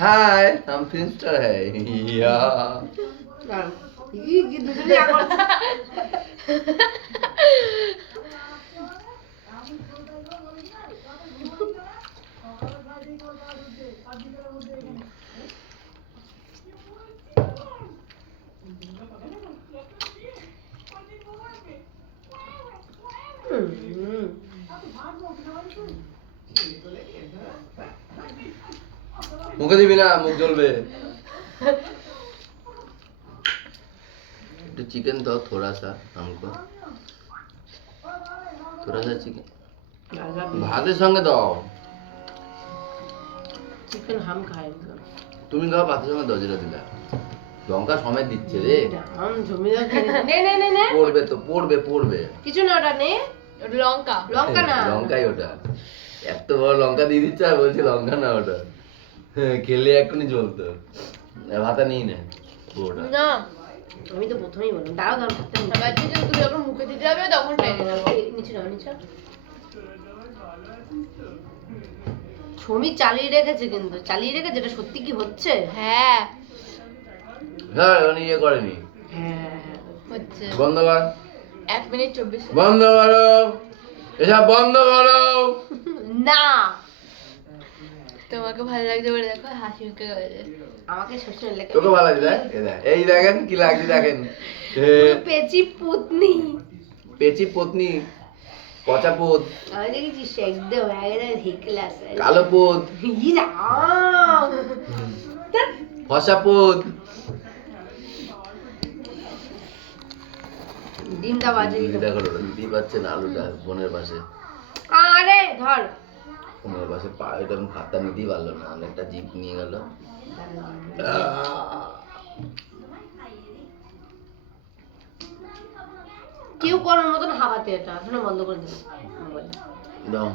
हाय हम फिंस्टर है या ये दूसरे आवाज मुझे दिबी ना मुख জ্বলবে तो चिकन दो थोड़ा सा हमको थोड़ा सा चिकन ভাতের সঙ্গে দাও চিকেন হাম খাই তুমি খাও ভাতের সঙ্গে দাও যেটা দিলা লঙ্কা সমেত দিচ্ছে রে আম জমিদার নে নে নে নে পড়বে তো পড়বে কিছু না ওটা নে লঙ্কা লঙ্কা না লঙ্কাই ওটা এত বড় লঙ্কা দিয়ে দিচ্ছে আর বলছি লঙ্কা না ওটা খেলে এখনই জ্বলতো ভাতা নিয়ে নে পুরোটা না আমি তো প্রথমেই বললাম দাঁড়াও দাঁড়াও ভাতটা নিচে সবাই যদি তুমি যখন মুখে দিতে যাবে তখন টেনে নেবো নিচে নাও নিচে সমী চালিয়ে রেখেছে কিন্তু চালিয়ে রেখেছে এটা সত্যি কি হচ্ছে হ্যাঁ হ্যাঁ উনি ইয়ে করেনি হ্যাঁ হচ্ছে বন্ধ কর 1 মিনিট 24 বন্ধ করো এসব বন্ধ করো না তোমাকে ভালো লাগছে বলে দেখো হাসি মুখে গেছে আমাকে শ্বশুর লেখা তোকে ভালো লাগছে এই দেখেন কি লাগছে দেখেন পেচি পুতনি পেচি পত্নী পচা পোত আমি দেখেছি একদম হিকলাস কালো পোত ইরা ফসা পোত ডিমটা বাজে দেখো ওটা দিতেই পারছে না আলুটা বোনের পাশে আরে ধর বোনের পাশে পা এটা ভাতটা নিতেই পারলো না অনেকটা জিপ নিয়ে গেল কেউ করার মতন হাবাতে এটা এখন বন্ধ করে দিল দাও